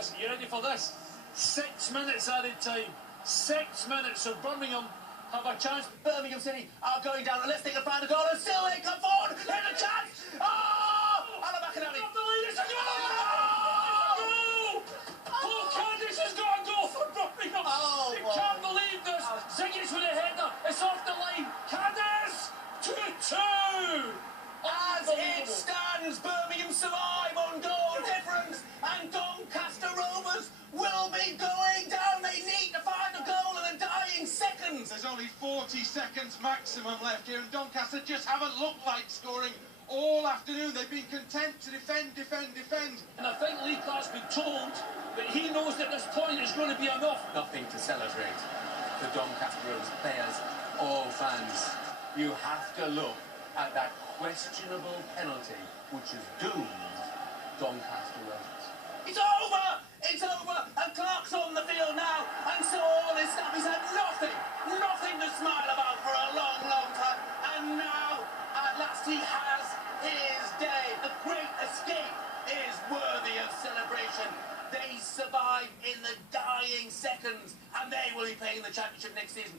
Listen, you ready for this? 6 minutes added time. 6 minutes, so Birmingham have a chance. Birmingham City are going down, unless they can find a goal, and still they come forward. Here's a chance. Oh! Alan McInally. Off the lead, it's a goal! Paul Candice has got a goal for Birmingham. Oh, you can't believe this. Ziggy's with a header. It's off the line. Candice 2-2. As it stands, Birmingham survive on goal difference, and Doncaster Rovers will be going down. They need to find a goal in the dying seconds. There's only 40 seconds maximum left here, and Doncaster just haven't looked like scoring all afternoon. They've been content to defend. And I think Lee Clark's been told that he knows that this point is going to be enough. Nothing to celebrate for Doncaster Rovers players or fans. You have to look at that questionable penalty which has doomed Doncaster Rovers. It's over! It's over! And Clark's on the field now, and so all this stuff, he's had nothing to smile about for a long time, and now, at last, he has his day. The great escape is worthy of celebration. They survive in the dying seconds, and they will be playing the championship next season.